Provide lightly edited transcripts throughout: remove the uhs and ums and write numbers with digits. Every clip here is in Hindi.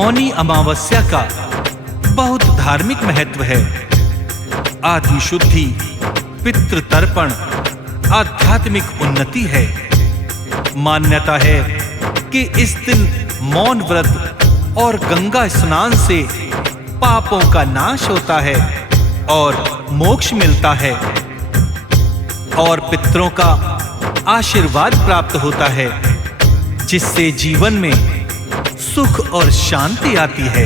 मौनी अमावस्या का बहुत धार्मिक महत्व है। आदि शुद्धि, पितृ तर्पण, आध्यात्मिक उन्नति है। मान्यता है कि इस दिन मौन व्रत और गंगा स्नान से पापों का नाश होता है और मोक्ष मिलता है और पितरों का आशीर्वाद प्राप्त होता है, जिससे जीवन में सुख और शांति आती है।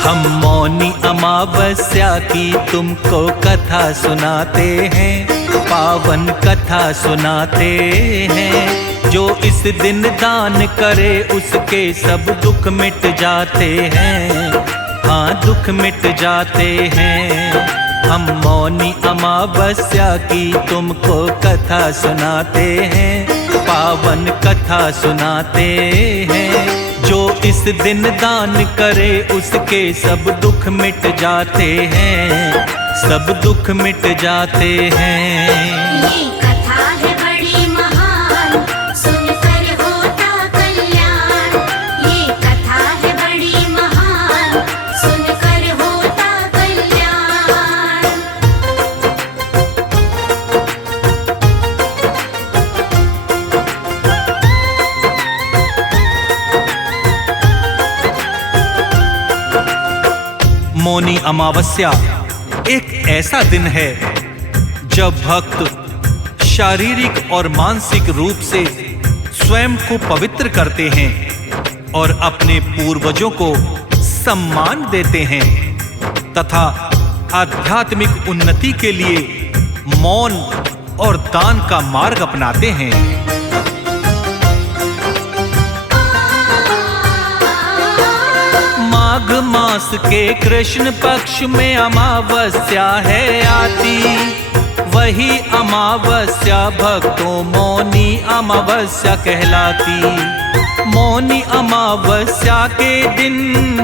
हम मौनी अमावस्या की तुमको कथा सुनाते हैं, पावन कथा सुनाते हैं। जो इस दिन दान करे उसके सब दुख मिट जाते हैं, हाँ दुख मिट जाते हैं। हम मौनी अमावस्या की तुमको कथा सुनाते हैं, पावन कथा सुनाते हैं। जो इस दिन दान करे उसके सब दुख मिट जाते हैं, सब दुख मिट जाते हैं। ये कथा है बड़ी महान, सुनकर होता कल्याण। ये कथा है बड़ी महान, सुनकर होता कल्याण। मौनी अमावस्या एक ऐसा दिन है जब भक्त शारीरिक और मानसिक रूप से स्वयं को पवित्र करते हैं और अपने पूर्वजों को सम्मान देते हैं तथा आध्यात्मिक उन्नति के लिए मौन और दान का मार्ग अपनाते हैं। माघ मास के कृष्ण पक्ष में अमावस्या है आती, वही अमावस्या भक्तों मौनी अमावस्या कहलाती। मौनी अमावस्या के दिन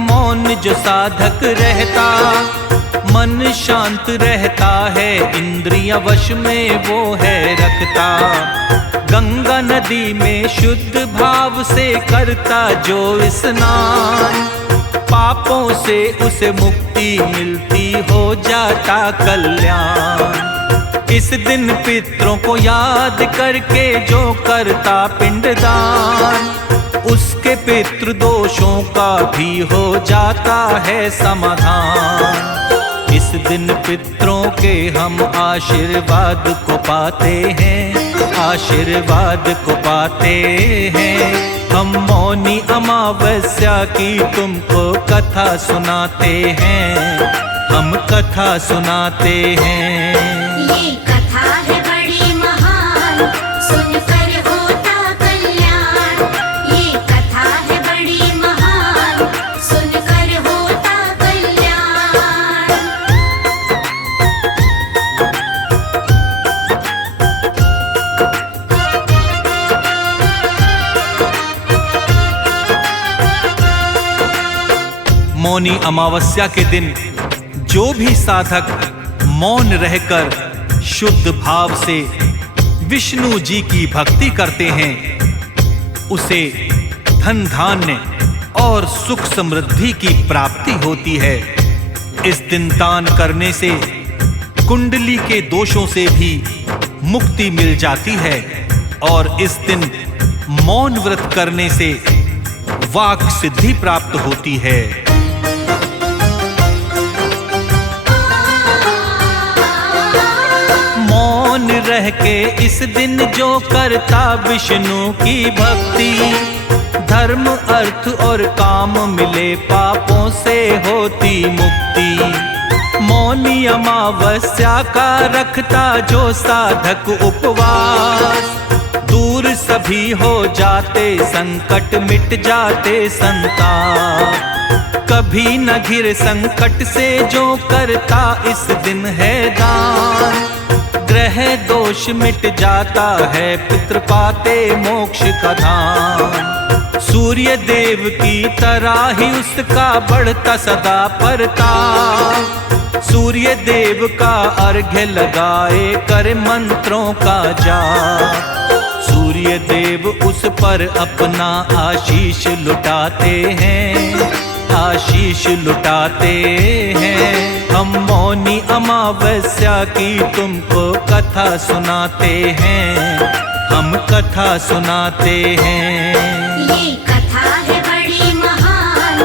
मौन जो साधक रहता, मन शांत रहता है, इंद्रिय वश में वो है रखता। गंगा नदी में शुद्ध भाव से करता जो स्नान, पापों से उसे मुक्ति मिलती, हो जाता कल्याण। इस दिन पितरों को याद करके जो करता पिंडदान, उसके पितृ दोषों का भी हो जाता है समाधान। इस दिन पितरों के हम आशीर्वाद को पाते हैं, आशीर्वाद को पाते हैं। हम मौनी अमावस्या की तुमको कथा सुनाते हैं, हम कथा सुनाते हैं। ये कथा है बड़ी महान, सुनकर होता कल्याण। ये कथा है बड़ी महान, सुनकर होता कल्याण। मौनी अमावस्या के दिन जो भी साधक मौन रहकर शुद्ध भाव से विष्णु जी की भक्ति करते हैं, उसे धन धान्य और सुख समृद्धि की प्राप्ति होती है। इस दिन दान करने से कुंडली के दोषों से भी मुक्ति मिल जाती है और इस दिन मौन व्रत करने से वाक सिद्धि प्राप्त होती है। मौन रह के इस दिन जो करता विष्णु की भक्ति, धर्म अर्थ और काम मिले, पापों से होती मुक्ति। मौनी अमावस्या का रखता जो साधक उपवास, दूर सभी हो जाते संकट, मिट जाते संताप। कभी न घिर संकट से जो करता इस दिन है दान, ग्रह दोष मिट जाता है, पितृ पाते मोक्ष का धाम। सूर्य देव की तरह ही उसका बढ़ता सदा परताप। सूर्य देव का अर्घ्य लगाए कर मंत्रों का जाप। सूर्य देव उस पर अपना आशीष लुटाते हैं, आशीष लुटाते हैं। हम मौनी अमावस्या की तुमको कथा सुनाते हैं, हम कथा सुनाते हैं। ये कथा है बड़ी महान,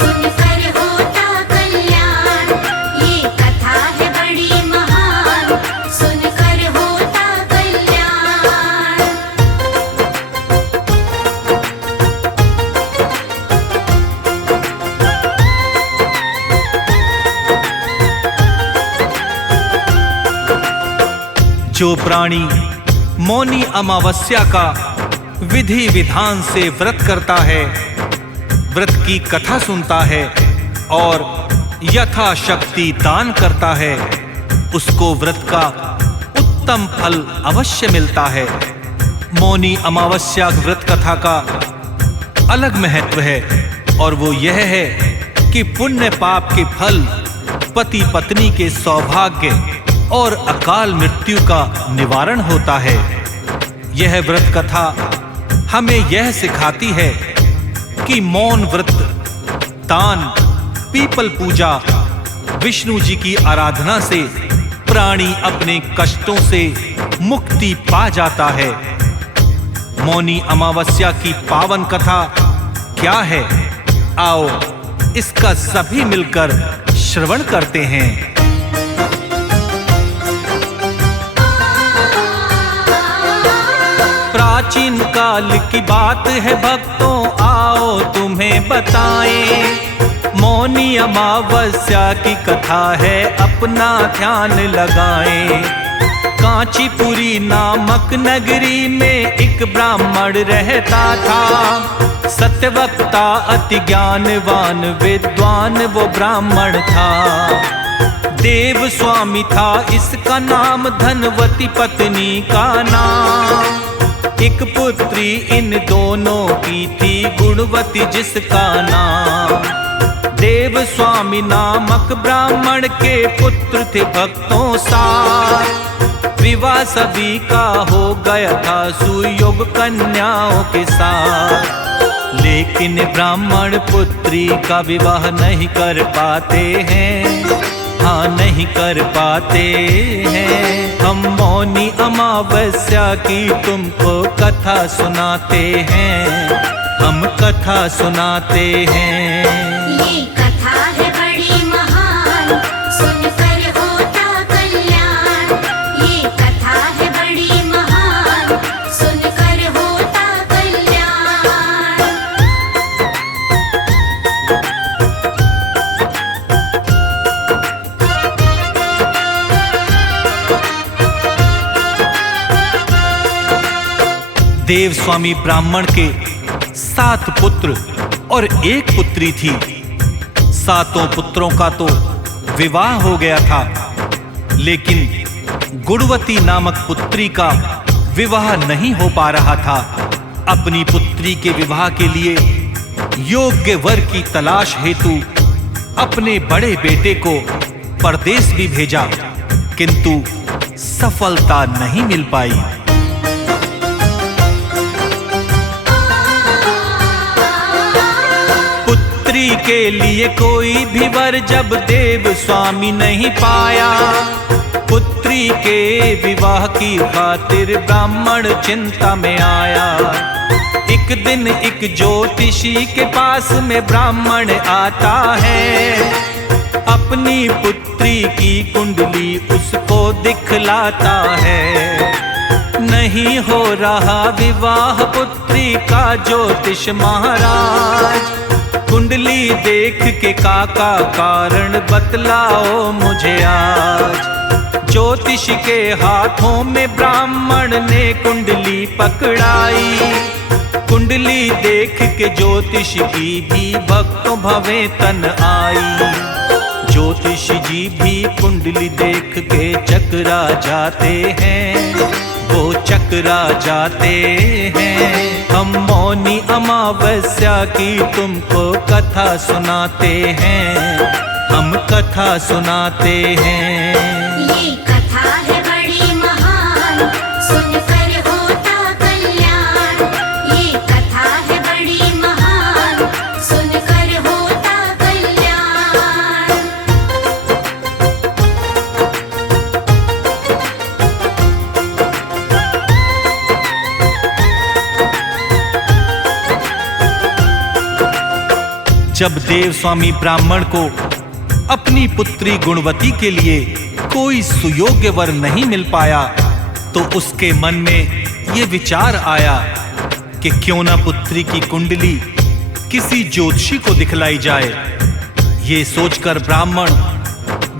सुनकर होता कल्याण। ये कथा है बड़ी महान, सुनकर होता कल्याण। जो प्राणी मौनी अमावस्या का विधि विधान से व्रत करता है, व्रत की कथा सुनता है और यथाशक्ति दान करता है, उसको व्रत का उत्तम फल अवश्य मिलता है। मौनी अमावस्या व्रत कथा का अलग महत्व है और वो यह है कि पुण्य पाप के फल, पति पत्नी के सौभाग्य और अकाल मृत्यु का निवारण होता है। यह व्रत कथा हमें यह सिखाती है कि मौन व्रत, दान, पीपल पूजा, विष्णु जी की आराधना से प्राणी अपने कष्टों से मुक्ति पा जाता है। मौनी अमावस्या की पावन कथा क्या है? आओ इसका सभी मिलकर श्रवण करते हैं। प्राचीन काल की बात है भक्तों, आओ तुम्हें बताएं। मौनी अमावस्या की कथा है, अपना ध्यान लगाएं। कांचीपुरी नामक नगरी में एक ब्राह्मण रहता था। सत्यवक्ता अति ज्ञानवान विद्वान वो ब्राह्मण था। देव स्वामी था इसका नाम, धनवती पत्नी का नाम। एक पुत्री इन दोनों की थी, गुणवती जिसका नाम। देव स्वामी नामक ब्राह्मण के पुत्र थे भक्तों साथ। विवाह सभी का हो गया था सुयोग कन्याओं के साथ। लेकिन ब्राह्मण पुत्री का विवाह नहीं कर पाते हैं, हाँ नहीं कर पाते हैं। हम मौनी अमावस्या की तुमको कथा सुनाते हैं, हम कथा सुनाते हैं। ये कथा है बड़ी महान, सुनकर होता कल्याण। ये कथा है बड़ी महान, सुनकर होता कल्याण। देव स्वामी ब्राह्मण के 7 पुत्र और 1 पुत्री थी। 7 पुत्रों का तो विवाह हो गया था, लेकिन गुणवती नामक पुत्री का विवाह नहीं हो पा रहा था। अपनी पुत्री के विवाह के लिए योग्य वर की तलाश हेतु अपने बड़े बेटे को परदेश भी भेजा, किंतु सफलता नहीं मिल पाई। पुत्री के लिए कोई भी वर जब देव स्वामी नहीं पाया, पुत्री के विवाह की खातिर ब्राह्मण चिंता में आया। एक दिन एक ज्योतिषी के पास में ब्राह्मण आता है। अपनी पुत्री की कुंडली उसको दिखलाता है। नहीं हो रहा विवाह पुत्री का ज्योतिष महाराज। कुंडली देख के काका कारण बतलाओ मुझे आज। ज्योतिष के हाथों में ब्राह्मण ने कुंडली पकड़ाई। कुंडली देख के ज्योतिष की भी भक्तों भवें तन आई। ज्योतिष जी भी कुंडली देख के चकरा जाते हैं, वो चकरा जाते हैं। हम मौनी अमावस्या की तुमको कथा सुनाते हैं, हम कथा सुनाते हैं। ये कथा है बड़ी महान, सुनकर होता कल्याण। जब देव स्वामी ब्राह्मण को अपनी पुत्री गुणवती के लिए कोई सुयोग्य वर नहीं मिल पाया तो उसके मन में ये विचार आया कि क्यों ना पुत्री की कुंडली किसी ज्योतिषी को दिखलाई जाए। ये सोचकर ब्राह्मण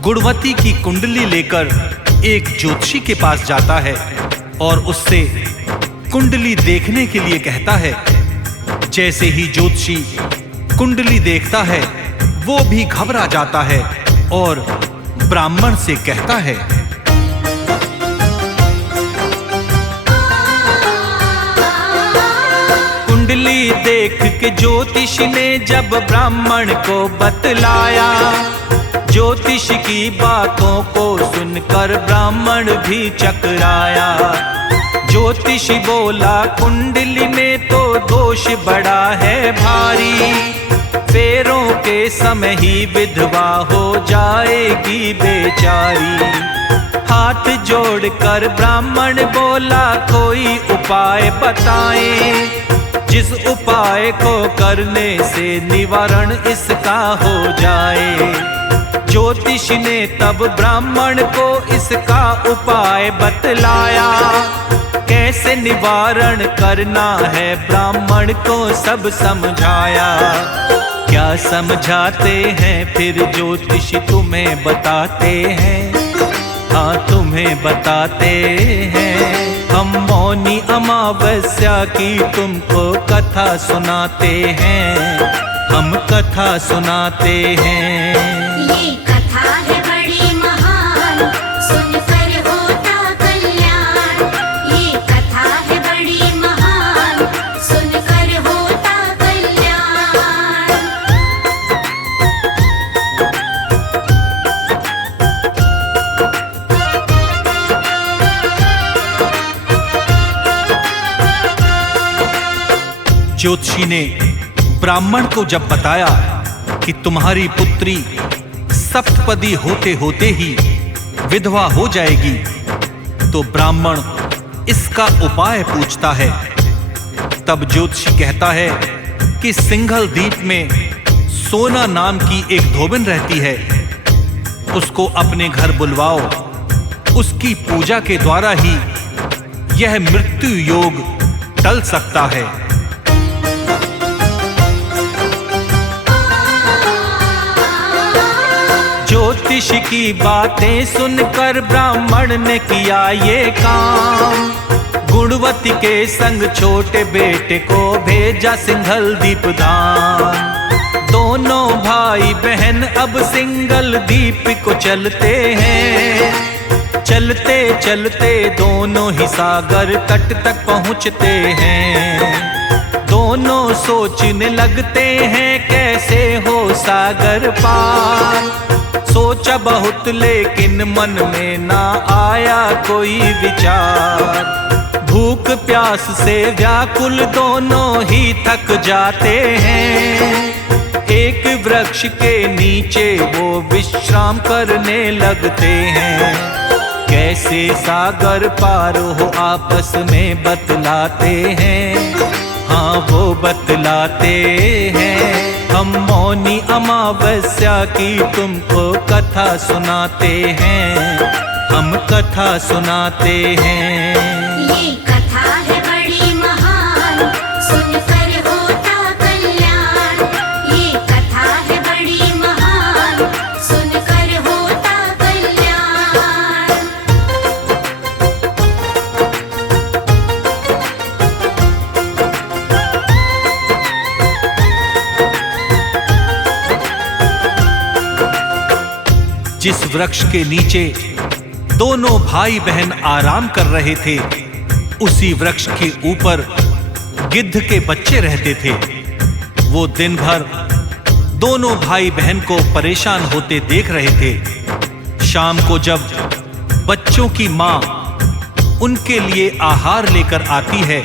गुणवती की कुंडली लेकर एक ज्योतिषी के पास जाता है और उससे कुंडली देखने के लिए कहता है। जैसे ही ज्योतिषी कुंडली देखता है वो भी घबरा जाता है और ब्राह्मण से कहता है, कुंडली देख के ज्योतिष ने जब ब्राह्मण को बतलाया, ज्योतिष की बातों को सुनकर ब्राह्मण भी चकराया। ज्योतिष बोला, कुंडली में तो दोष बड़ा है भारी, फेरों के समय ही विधवा हो जाएगी बेचारी। हाथ जोड़कर ब्राह्मण बोला, कोई उपाय बताएं, जिस उपाय को करने से निवारण इसका हो जाए। ज्योतिष ने तब ब्राह्मण को इसका उपाय बतलाया, कैसे निवारण करना है ब्राह्मण को सब समझाया। क्या समझाते हैं फिर ज्योतिष तुम्हें बताते हैं, हाँ तुम्हें बताते हैं। हम मौनी अमावस्या की तुमको कथा सुनाते हैं, हम कथा सुनाते हैं। ये कथा है बड़ी महान, सुनकर होता कल्याण। ये कथा है बड़ी महान, सुनकर होता कल्याण। ज्योतिषी ने ब्राह्मण को जब बताया कि तुम्हारी पुत्री सप्तपदी होते होते ही विधवा हो जाएगी, तो ब्राह्मण इसका उपाय पूछता है। तब ज्योतिषी कहता है कि सिंघल द्वीप में सोना नाम की एक धोबिन रहती है, उसको अपने घर बुलवाओ, उसकी पूजा के द्वारा ही यह मृत्यु योग टल सकता है। ज्योतिष की बातें सुनकर ब्राह्मण ने किया ये काम, गुणवती के संग छोटे बेटे को भेजा सिंघल द्वीप धाम। दोनों भाई बहन अब सिंघल द्वीप को चलते हैं, चलते चलते दोनों ही सागर तट तक पहुँचते हैं। दोनों सोचने लगते हैं कैसे हो सागर पार, सोचा बहुत लेकिन मन में ना आया कोई विचार। भूख प्यास से व्याकुल दोनों ही थक जाते हैं, एक वृक्ष के नीचे वो विश्राम करने लगते हैं। कैसे सागर पार हो आपस में बतलाते हैं, हाँ वो बतलाते हैं। हम मौनी अमावस्या की तुमको कथा सुनाते हैं, हम कथा सुनाते हैं। ये कथा है बड़ी महान, सुनकर होता कल्याण। ये कथा है बड़ी महान, सुनकर होता कल्याण। जिस वृक्ष के नीचे दोनों भाई बहन आराम कर रहे थे, उसी वृक्ष के ऊपर गिद्ध के बच्चे रहते थे। वो दिन भर दोनों भाई बहन को परेशान होते देख रहे थे। शाम को जब बच्चों की माँ उनके लिए आहार लेकर आती है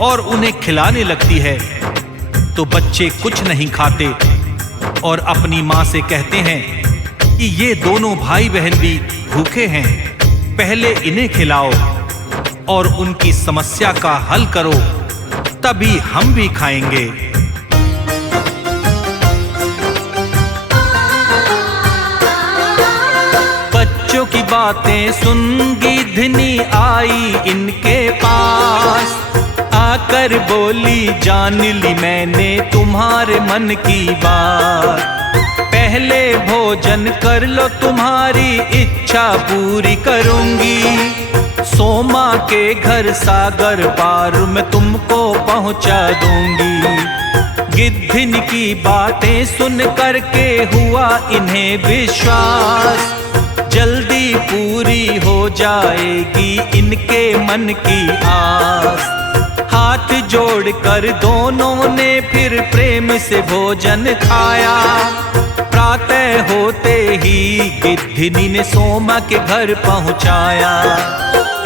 और उन्हें खिलाने लगती है, तो बच्चे कुछ नहीं खाते और अपनी माँ से कहते हैं कि ये दोनों भाई बहन भी भूखे हैं, पहले इन्हें खिलाओ और उनकी समस्या का हल करो, तभी हम भी खाएंगे। बातें सुन गिद्धनी आई इनके पास। आकर बोली जान ली मैंने तुम्हारे मन की बात। पहले भोजन कर लो तुम्हारी इच्छा पूरी करूंगी। सोमा के घर सागर पार मैं तुमको पहुंचा दूंगी। गिद्धन की बातें सुन करके हुआ इन्हें विश्वास। जल्दी पूरी हो जाएगी इनके मन की आस। हाथ जोड़कर दोनों ने फिर प्रेम से भोजन खाया। प्रातः होते ही गिद्धनी ने सोमा के घर पहुंचाया।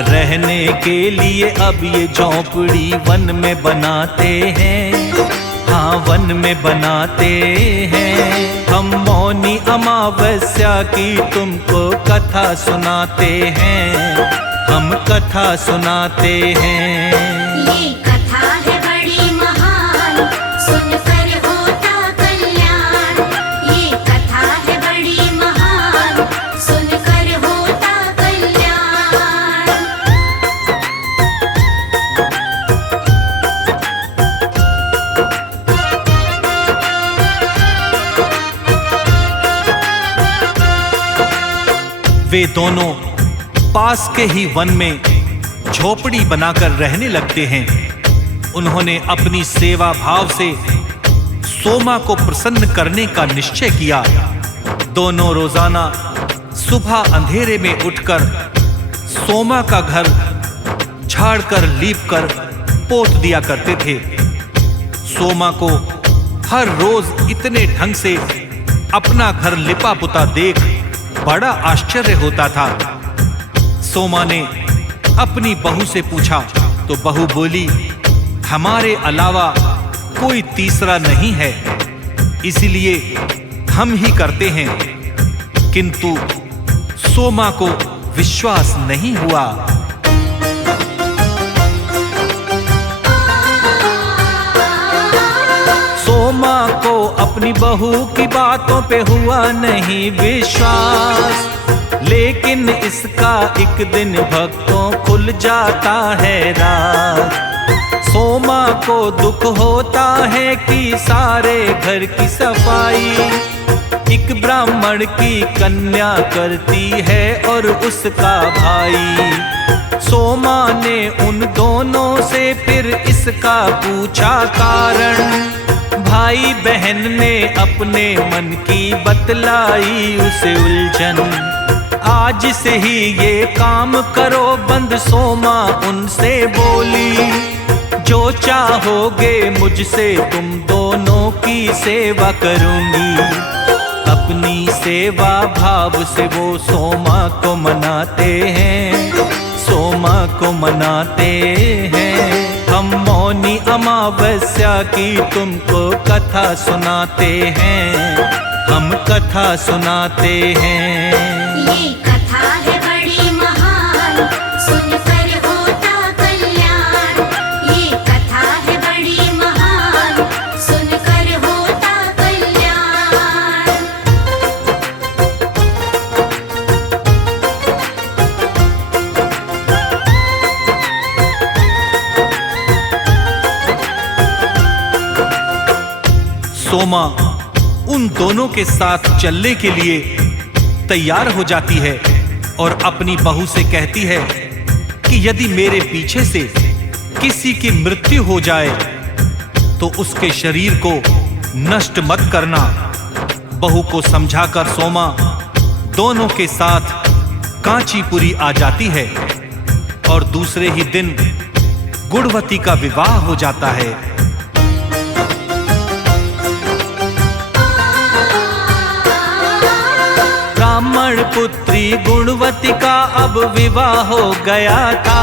रहने के लिए अब ये झोंपड़ी वन में बनाते हैं, हाँ वन में बनाते हैं। हम मौनी अमावस्या की तुमको कथा सुनाते हैं, हम कथा सुनाते हैं। ये कथा है बड़ी महान, सुनकर होता कल्याण। ये कथा है बड़ी महान, सुनकर होता कल्याण। वे दोनों पास के ही वन में झोपड़ी बनाकर रहने लगते हैं। उन्होंने अपनी सेवा भाव से सोमा को प्रसन्न करने का निश्चय किया। दोनों रोजाना सुबह अंधेरे में उठकर सोमा का घर झाड़कर लीपकर पोत दिया करते थे। सोमा को हर रोज इतने ढंग से अपना घर लिपा पुता देख बड़ा आश्चर्य होता था। सोमा ने अपनी बहू से पूछा तो बहू बोली, हमारे अलावा कोई तीसरा नहीं है, इसलिए हम ही करते हैं। किंतु सोमा को विश्वास नहीं हुआ। सोमा को अपनी बहू की बातों पे हुआ नहीं विश्वास। लेकिन इसका एक दिन भक्तों खुल जाता है राज। सोमा को दुख होता है कि सारे घर की सफाई एक ब्राह्मण की कन्या करती है और उसका भाई। सोमा ने उन दोनों से फिर इसका पूछा कारण। भाई बहन ने अपने मन की बतलाई उसे उलझन। आज से ही ये काम करो बंद, सोमा उनसे बोली। जो चाहोगे मुझसे तुम दोनों की सेवा करूंगी। अपनी सेवा भाव से वो सोमा को मनाते हैं, सोमा को मनाते हैं। हम मौनी अमावस्या की तुमको कथा सुनाते हैं, हम कथा सुनाते हैं। ये कथा है बड़ी महान, सुनकर होता कल्याण। ये कथा है बड़ी महान, सुनकर होता कल्याण। सोमा उन दोनों के साथ चलने के लिए तैयार हो जाती है और अपनी बहू से कहती है कि यदि मेरे पीछे से किसी की मृत्यु हो जाए तो उसके शरीर को नष्ट मत करना। बहू को समझाकर सोमा दोनों के साथ कांचीपुरी आ जाती है और दूसरे ही दिन गुणवती का विवाह हो जाता है। ब्राह्मण पुत्री गुणवती का अब विवाह हो गया था।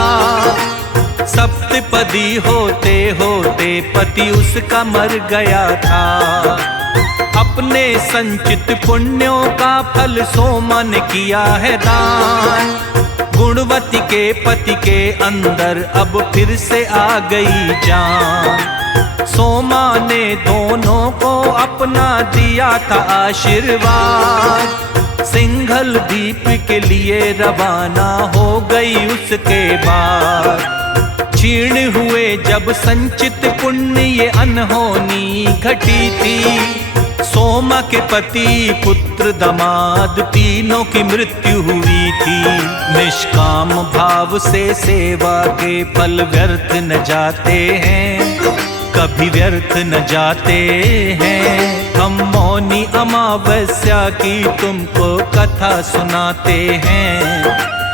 सप्तपदी होते होते पति उसका मर गया था। अपने संचित पुण्यों का फल सोमा ने किया है दान। गुणवती के पति के अंदर अब फिर से आ गई जान। सोमा ने दोनों को अपना दिया था आशीर्वाद। सिंघल द्वीप के लिए रवाना हो गई उसके बाद। क्षीण हुए जब संचित पुण्य ये अनहोनी घटी थी। सोमा के पति पुत्र दामाद तीनों की मृत्यु हुई थी। निष्काम भाव से सेवा के फल व्यर्थ न जाते हैं, कभी व्यर्थ न जाते हैं। हम मौनी अमावस्या की तुमको कथा सुनाते हैं,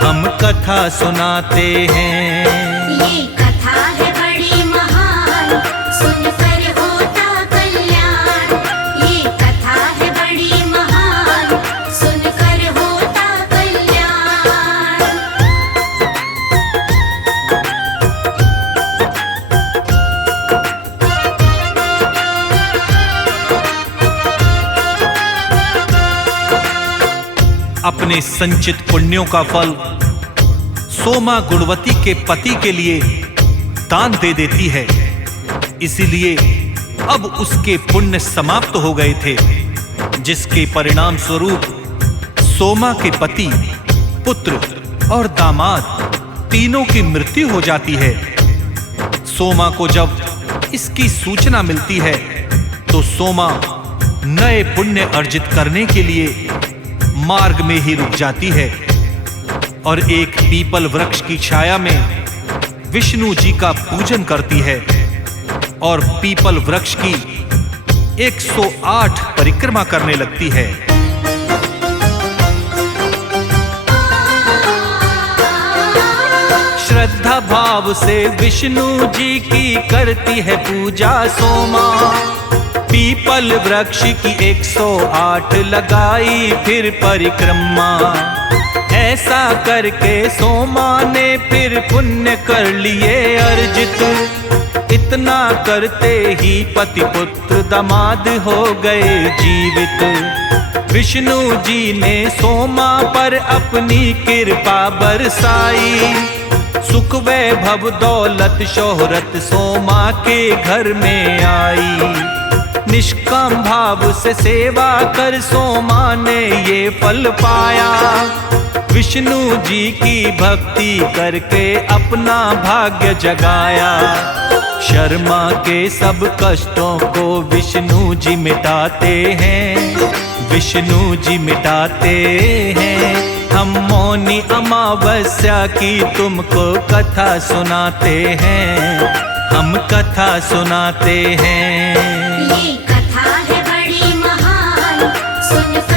हम कथा सुनाते हैं। ये कथा है बड़ी महान, सुनकर होता कल्याण। ये कथा है बड़ी महान, सुनकर होता कल्याण। अपने संचित पुण्यों का फल सोमा गुणवती के पति के लिए दान दे देती है। इसीलिए अब उसके पुण्य समाप्त हो गए थे, जिसके परिणाम स्वरूप सोमा के पति, पुत्र और दामाद तीनों की मृत्यु हो जाती है। सोमा को जब इसकी सूचना मिलती है तो सोमा नए पुण्य अर्जित करने के लिए मार्ग में ही रुक जाती है और एक पीपल वृक्ष की छाया में विष्णु जी का पूजन करती है और पीपल वृक्ष की 108 परिक्रमा करने लगती है। श्रद्धा भाव से विष्णु जी की करती है पूजा सोमा। पीपल वृक्ष की 108 लगाई फिर परिक्रमा। ऐसा करके सोमा ने फिर पुण्य कर लिए अर्जित। इतना करते ही पति पुत्र दामाद हो गए जीवित। विष्णु जी ने सोमा पर अपनी कृपा बरसाई। सुख वैभव दौलत शोहरत सोमा के घर में आई। निष्काम भाव से सेवा कर सोमा ने ये फल पाया। विष्णु जी की भक्ति करके अपना भाग्य जगाया। शर्मा के सब कष्टों को विष्णु जी मिटाते हैं, विष्णु जी मिटाते हैं। हम मौनी अमावस्या की तुमको कथा सुनाते हैं, हम कथा सुनाते हैं। ये कथा है बड़ी महान, सुनकर